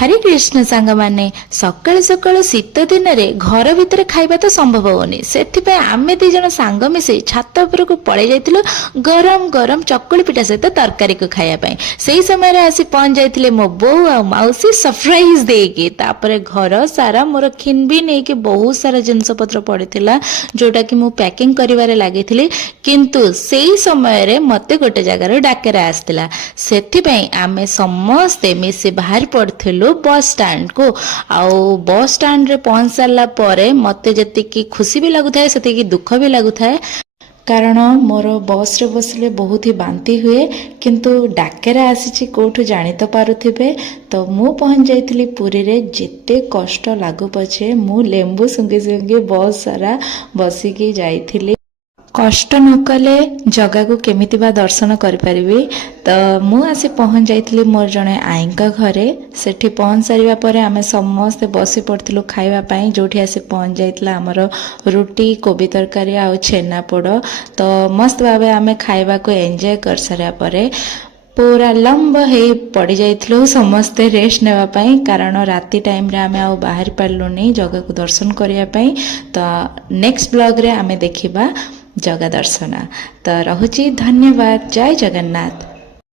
हरे कृष्ण सांग माने सकाळु सकाळु शीत दिन रे घर भितर खाइबा तो संभव होनी सेथिपे आमे दी जण सांग मिसे छात उपर को पळे जाइतिलु गरम गरम चकुली पिठा सहित तरकारी को खाया पई सेही समय रे आसी पहुंच जाइतिले मो बो आ मौसी सरप्राइज देके तापरे घर सारा मोर खिनबी नै कि बहुत सारा जिंस पत्र पड़िथिला जोटा कि मु पैकिंग करिवारे लागिथिली किंतु सेही समय रे मते गोटे जगार डाकेरा आस्तिला सेथिपई आमे समस्ते मिसे बाहर पड़थिलु बस स्टैंड को आउ बस स्टैंड रे पहुंच सारा पर मते जति खुशी भी लगुଥାଏ सेति दुख भी लगुଥାଏ कारण मोर बस रे बसले बहुत ही बांती हुए किंतु डाकेरा आसी कोठू जानी तो पारुथिबे तो मु पहुंच जाइथिली पुरी रे जेते कष्ट लागु पछे मु लेंबू सुंगे सुंगे बस सारा बसिकी जाइथिली कष्ट न कले जगह को केमिति बा दर्शन करि परिबी तो मु आसी पहुंच जाइथिली मोर जणे आईका घरे सेठी पहुंच सारिबा परे आमे समस्त बसी पड़थिलु खाइबा पई जोठी आसी पहुंच जाइतला हमर रोटी कोबी तरकारी आ छेना पोड़ तो मस्त भाबे आमे खाइबा को एंजॉय कर सारिया परे पूरा लंब हे पड़ जाइथिलु समस्ते रेस्ट नेवा पई कारण राति टाइम रे आमे आ बाहर पारलुनी जगह को दर्शन करिया पई तो नेक्स्ट ब्लॉग रे आमे देखिबा जगह दर्शन तो रहुची धन्यवाद जय जगन्नाथ।